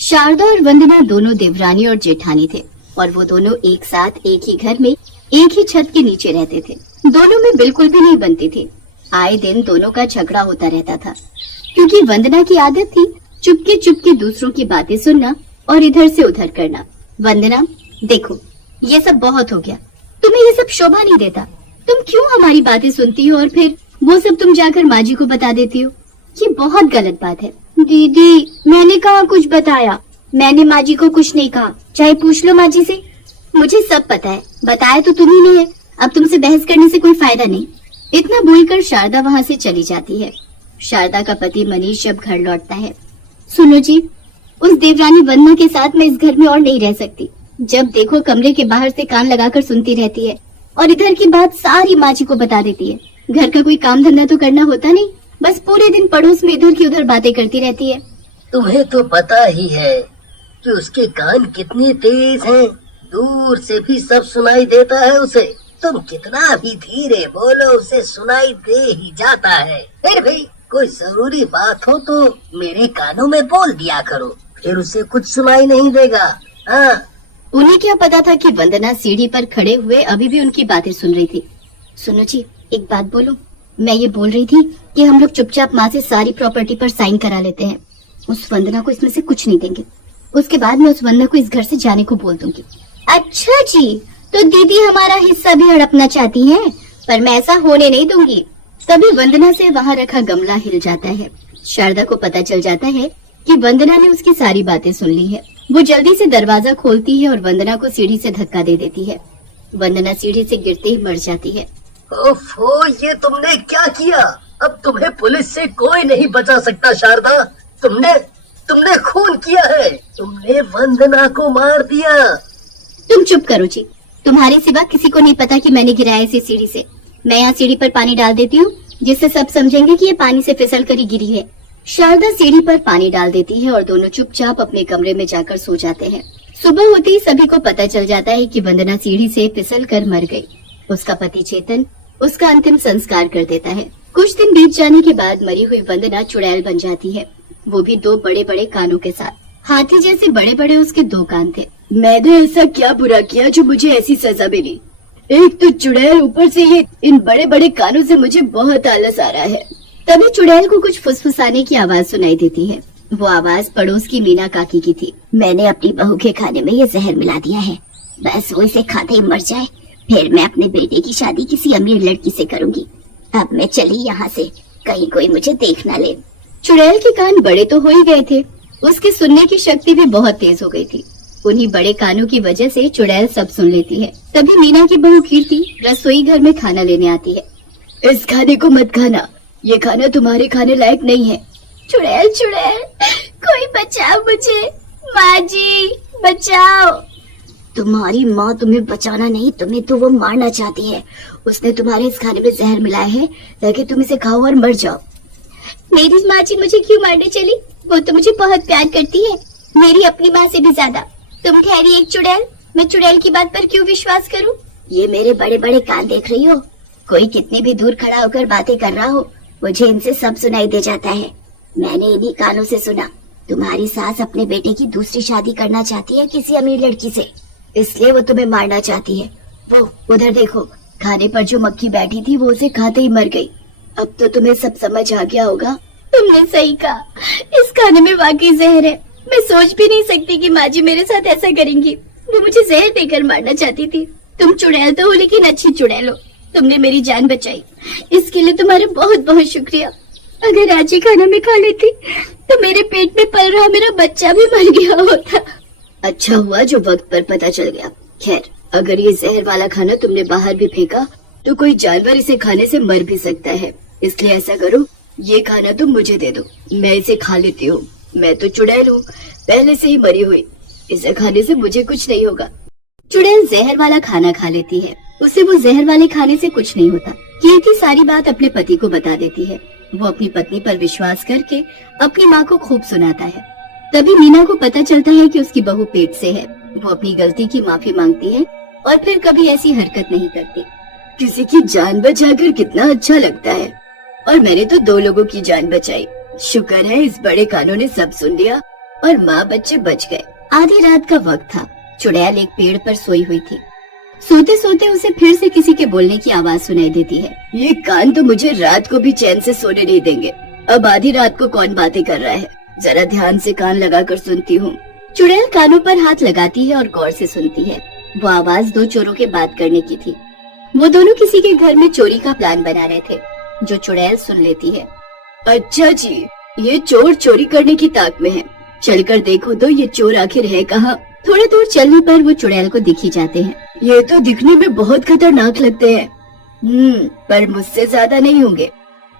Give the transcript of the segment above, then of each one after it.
शारदा और वंदना दोनों देवरानी और जेठानी थे और वो दोनों एक साथ एक ही घर में एक ही छत के नीचे रहते थे। दोनों में बिल्कुल भी नहीं बनती थी। आए दिन दोनों का झगड़ा होता रहता था क्योंकि वंदना की आदत थी चुपके चुपके दूसरों की बातें सुनना और इधर से उधर करना। वंदना, देखो ये सब बहुत हो गया, तुम्हें ये सब शोभा नहीं देता। तुम क्यों हमारी बातें सुनती हो और फिर वो सब तुम जाकर माँ जी को बता देती हो। ये बहुत गलत बात है। दीदी, मैंने कहाँ कुछ बताया, मैंने माँ जी को कुछ नहीं कहा, चाहे पूछ लो माँ जी से। मुझे सब पता है, बताया तो तुम्ही ने है, अब तुमसे बहस करने से कोई फायदा नहीं। इतना बोलकर शारदा वहाँ से चली जाती है। शारदा का पति मनीष जब घर लौटता है, सुनो जी, उस देवरानी वंदना के साथ मैं इस घर में और नहीं रह सकती। जब देखो कमरे के बाहर से कान लगाकर सुनती रहती है और इधर की बात सारी माँ जी को बता देती है। घर का कोई काम धंधा तो करना होता नहीं, बस पूरे दिन पड़ोस में इधर की उधर बातें करती रहती है। तुम्हें तो पता ही है कि उसके कान कितनी तेज हैं, दूर से भी सब सुनाई देता है उसे। तुम कितना भी धीरे बोलो उसे सुनाई दे ही जाता है। फिर भी कोई जरूरी बात हो तो मेरे कानों में बोल दिया करो, फिर उसे कुछ सुनाई नहीं देगा। हाँ। उन्हें क्या पता था कि वंदना सीढ़ी पर खड़े हुए अभी भी उनकी बातें सुन रही थी। सुनो जी, एक बात बोलूं, मैं ये बोल रही थी कि हम लोग चुपचाप माँ से सारी प्रॉपर्टी पर साइन करा लेते हैं। उस वंदना को इसमें से कुछ नहीं देंगे, उसके बाद मैं उस वंदना को इस घर से जाने को बोल दूंगी। अच्छा जी, तो दीदी हमारा हिस्सा भी हड़पना चाहती है, पर मैं ऐसा होने नहीं दूंगी। तभी वंदना से वहाँ रखा गमला हिल जाता है। शारदा को पता चल जाता है कि वंदना ने उसकी सारी बातें सुन ली है। वो जल्दी से दरवाजा खोलती है और वंदना को सीढ़ी से धक्का दे देती है। वंदना सीढ़ी से गिरते ही मर जाती है। ओफो, ये तुमने क्या किया? अब तुम्हें पुलिस से कोई नहीं बचा सकता शारदा। तुमने खून किया है, तुमने वंदना को मार दिया। तुम चुप करो जी, तुम्हारे सिवा किसी को नहीं पता कि मैंने गिराया इसे सीढ़ी से। मैं यहाँ सीढ़ी पर पानी डाल देती हूँ जिससे सब समझेंगे कि ये पानी से फिसल कर ही गिरी है। शारदा सीढ़ी पर पानी डाल देती है और दोनों चुपचाप अपने कमरे में जाकर सो जाते हैं। सुबह होते ही सभी को पता चल जाता है कि वंदना सीढ़ी से फिसल कर मर गई। उसका पति चेतन उसका अंतिम संस्कार कर देता है। कुछ दिन बीत जाने के बाद मरी हुई वंदना चुड़ैल बन जाती है, वो भी 2 बड़े बड़े कानों के साथ। हाथी जैसे बड़े बड़े उसके 2 कान थे। मैंने ऐसा क्या बुरा किया जो मुझे ऐसी सजा मिली? एक तो चुड़ैल, ऊपर से ये इन बड़े बड़े कानों से मुझे बहुत आलस आ रहा है। तभी चुड़ैल को कुछ फुसफुसाने की आवाज सुनाई देती है। वो आवाज पड़ोस की मीना काकी की थी। मैंने अपनी बहू के खाने में ये जहर मिला दिया है, बस वो इसे खाते ही मर जाए, फिर मैं अपने बेटे की शादी किसी अमीर लड़की से करूंगी। अब मैं चली यहाँ से, कहीं कोई मुझे देख ना ले। चुड़ैल के कान बड़े तो हो ही गए थे, उसकी सुनने की शक्ति भी बहुत तेज हो गई थी। उन्हीं बड़े कानों की वजह से चुड़ैल सब सुन लेती है। तभी मीना की बहू कीर्ति रसोई घर में खाना लेने आती है। इस खाने को मत खाना, ये खाना तुम्हारे खाने लायक नहीं है। चुड़ैल, कोई बचाओ मुझे, माँ जी बचाओ। तुम्हारी माँ तुम्हें बचाना नहीं, तुम्हें तो वो मारना चाहती है। उसने तुम्हारे इस खाने में जहर मिलाया है ताकि तुम इसे खाओ और मर जाओ। मेरी माँ जी मुझे क्यों मारने चली? वो तो मुझे बहुत प्यार करती है, मेरी अपनी माँ से भी ज्यादा। तुम ठहरी एक चुड़ैल, मैं चुड़ैल की बात पर क्यों विश्वास करूं? ये मेरे बड़े बड़े कान देख रही हो? कोई कितनी भी दूर खड़ा होकर बातें कर रहा हो, मुझे इनसे सब सुनाई दे जाता है। मैंने इन्हीं कानों से सुना, तुम्हारी सास अपने बेटे की दूसरी शादी करना चाहती है किसी अमीर लड़की से, इसलिए वो तुम्हें मारना चाहती है। वो उधर देखो, खाने पर जो मक्खी बैठी थी वो उसे खाते ही मर गई। अब तो तुम्हें सब समझ आ गया होगा। तुमने सही कहा, इस खाने में वाकई जहर है। मैं सोच भी नहीं सकती कि माँ जी मेरे साथ ऐसा करेंगी। वो मुझे जहर देकर मारना चाहती थी। तुम चुड़ैल तो हो लेकिन अच्छी चुड़ैल हो, तुमने मेरी जान बचाई, इसके लिए तुम्हारा बहुत बहुत शुक्रिया। अगर आज ही खाना में खा लेती तो मेरे पेट में पल रहा मेरा बच्चा भी मर गया होता। अच्छा हुआ जो वक्त पर पता चल गया। खैर, अगर ये जहर वाला खाना तुमने बाहर भी फेंका तो कोई जानवर इसे खाने से मर भी सकता है, इसलिए ऐसा करो, ये खाना तुम मुझे दे दो, मैं इसे खा लेती हूँ। मैं तो चुड़ैल हूँ, पहले से ही मरी हुई, इसे खाने से मुझे कुछ नहीं होगा। चुड़ैल जहर वाला खाना खा लेती है, उसे वो जहर वाले खाने से कुछ नहीं होता। कीर्ति सारी बात अपने पति को बता देती है। वो अपनी पत्नी पर विश्वास करके अपनी माँ को खूब सुनाता है। तभी मीना को पता चलता है कि उसकी बहू पेट से है। वो अपनी गलती की माफी मांगती है और फिर कभी ऐसी हरकत नहीं करती। किसी की जान बचाकर कितना अच्छा लगता है, और मैंने तो 2 लोगों की जान बचाई। शुक्र है इस बड़े कानों ने सब सुन लिया और माँ बच्चे बच गए। आधी रात का वक्त था। चुड़ैल एक पेड़ पर सोई हुई थी। सोते सोते उसे फिर से किसी के बोलने की आवाज सुनाई देती है। ये कान तो मुझे रात को भी चैन से सोने नहीं देंगे। अब आधी रात को कौन बातें कर रहा है, जरा ध्यान से कान लगाकर सुनती हूँ। चुड़ैल कानों पर हाथ लगाती है और गौर से सुनती है। वो आवाज दो चोरों के बात करने की थी। वो दोनों किसी के घर में चोरी का प्लान बना रहे थे, जो चुड़ैल सुन लेती है। अच्छा जी, ये चोर चोरी करने की ताक में है। चलकर देखो तो ये चोर आखिर है कहाँ। थोड़ी दूर चलने पर वो चुड़ैल को दिख ही जाते हैं। ये तो दिखने में बहुत खतरनाक लगते हैं। पर मुझसे ज्यादा नहीं होंगे।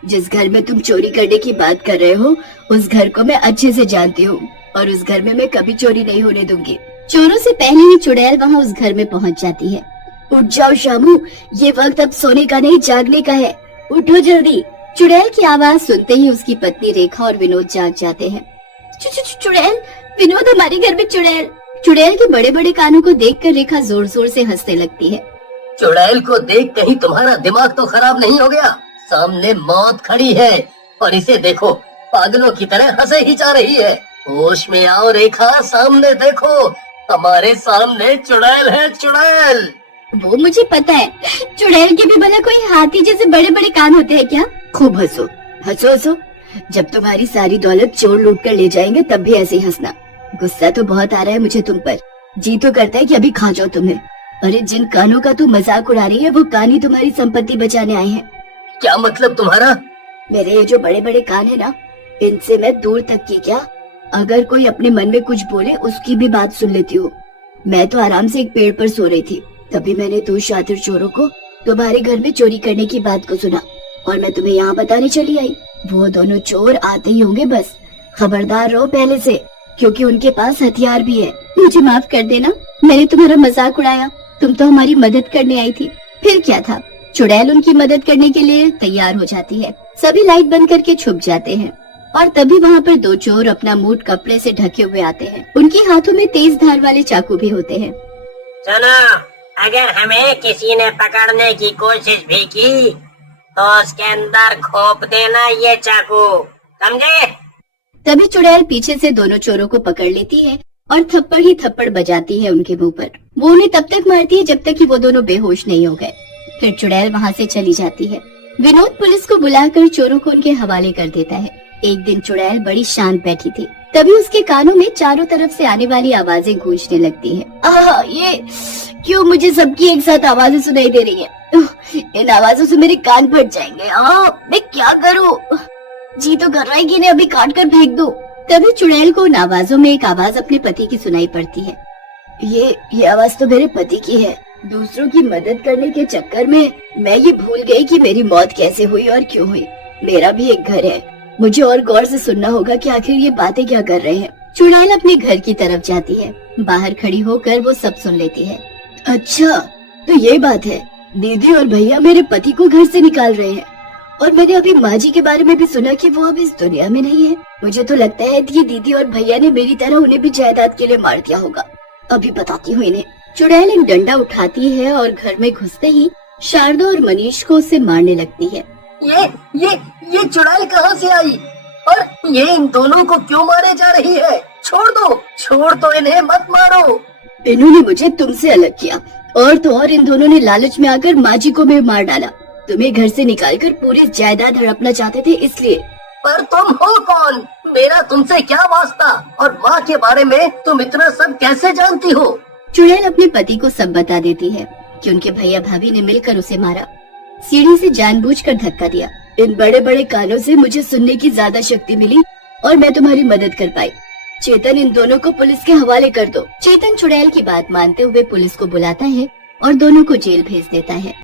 जिस घर में तुम चोरी करने की बात कर रहे हो, उस घर को मैं अच्छे से जानती हूँ और उस घर में मैं कभी चोरी नहीं होने दूंगी। चोरों से पहले ही चुड़ैल वहाँ उस घर में पहुँच जाती है। उठ जाओ शामू, ये वक्त अब सोने का नहीं जागने का है। उठो जल्दी। चुड़ैल की आवाज सुनते ही उसकी पत्नी रेखा और विनोद जाग जाते हैं। चुड़ैल, विनोद हमारे घर में चुड़ैल। चुड़ैल के बड़े बड़े कानों को देखकर रेखा जोर जोर से हंसने लगती है। चुड़ैल को देख कहीं तुम्हारा दिमाग तो खराब नहीं हो गया? सामने मौत खड़ी है और इसे देखो, पागलों की तरह हंसे ही जा रही है। होश में आओ रेखा, सामने देखो, हमारे सामने चुड़ैल है। चुड़ैल। वो मुझे पता है। चुड़ैल के भी भला कोई हाथी जैसे बड़े बड़े कान होते हैं क्या? खूब हंसो हंसो हंसो। जब तुम्हारी सारी दौलत चोर लूट कर ले जाएंगे तब भी ऐसे ही हंसना। गुस्सा तो बहुत आ रहा है मुझे तुम पर। जी तो करता है कि अभी खा जाओ तुम्हें। अरे जिन कानों का तू मजाक उड़ा रही है, वो कान ही तुम्हारी संपत्ति बचाने आए हैं। क्या मतलब तुम्हारा? मेरे ये जो बड़े बड़े कान है ना, इनसे मैं दूर तक की क्या, अगर कोई अपने मन में कुछ बोले उसकी भी बात सुन लेती हूँ। मैं तो आराम से एक पेड़ पर सो रही थी, तभी मैंने दो शातिर चोरों को तुम्हारे घर में चोरी करने की बात को सुना और मैं तुम्हें यहाँ बताने चली आई। वो दोनों चोर आते ही होंगे, बस खबरदार रहो पहले से, क्योंकि उनके पास हथियार भी है। मुझे माफ कर देना, मैंने तुम्हारा मजाक उड़ाया। तुम तो हमारी मदद करने आई थी। फिर क्या था? चुड़ैल उनकी मदद करने के लिए तैयार हो जाती है। सभी लाइट बंद करके छुप जाते हैं और तभी वहाँ पर दो चोर अपना मुंह कपड़े से ढके हुए आते हैं। उनके हाथों में तेज धार वाले चाकू भी होते हैं। सुनो, अगर हमें किसी ने पकड़ने की कोशिश भी की तो उसके अंदर खोप देना ये चाकू, समझे? तभी चुड़ैल पीछे से दोनों चोरों को पकड़ लेती है और थप्पड़ ही थप्पड़ बजाती है उनके मुंह पर। वो उन्हें तब तक मारती है जब तक कि वो दोनों बेहोश नहीं हो गए। फिर चुड़ैल वहाँ से चली जाती है। विनोद पुलिस को बुलाकर चोरों को उनके हवाले कर देता है। एक दिन चुड़ैल बड़ी शांत बैठी थी, तभी उसके कानों में चारों तरफ से आने वाली आवाजें गूंजने लगती है। ये क्यों मुझे सबकी एक साथ आवाजें सुनाई दे रही है? इन आवाजों से मेरे कान फट जाएंगे। मैं क्या करूँ? जी तो कर रहा है कि इन्हें अभी काट कर फेंक दूं। तभी चुड़ैल को उन आवाजों में एक आवाज अपने पति की सुनाई पड़ती है। ये आवाज तो मेरे पति की है। दूसरों की मदद करने के चक्कर में मैं ये भूल गई कि मेरी मौत कैसे हुई और क्यों हुई। मेरा भी एक घर है, मुझे और गौर से सुनना होगा कि आखिर ये बातें क्या कर रहे हैं। चुड़ैल अपने घर की तरफ जाती है। बाहर खड़ी होकर वो सब सुन लेती है। अच्छा, तो ये बात है, दीदी और भैया मेरे पति को घर से निकाल रहे हैं और मैंने अभी माँ जी के बारे में भी सुना कि वो अब इस दुनिया में नहीं है। मुझे तो लगता है कि दीदी और भैया ने मेरी तरह उन्हें भी जायदाद के लिए मार दिया होगा। अभी बताती हूँ इन्हें। चुड़ैल एक डंडा उठाती है और घर में घुसते ही शारदा और मनीष को उससे मारने लगती है। ये चुड़ैल कहाँ से आई और ये इन दोनों को क्यों मारे जा रही है? छोड़ दो इन्हें, मत मारो। इन्होंने मुझे तुमसे अलग किया और तो और इन दोनों ने लालच में आकर माँ जी को भी मार डाला। तुम्हें घर से निकालकर पूरी जायदाद हड़पना चाहते थे इसलिए। पर तुम हो कौन? मेरा तुमसे क्या वास्ता? और माँ के बारे में तुम इतना सब कैसे जानती हो? चुड़ैल अपने पति को सब बता देती है कि उनके भैया भाभी ने मिलकर उसे मारा, सीढ़ी से जानबूझकर धक्का दिया। इन बड़े बड़े कानों से मुझे सुनने की ज्यादा शक्ति मिली और मैं तुम्हारी मदद कर पाई। चेतन, इन दोनों को पुलिस के हवाले कर दो। चेतन चुड़ैल की बात मानते हुए पुलिस को बुलाता है और दोनों को जेल भेज देता है।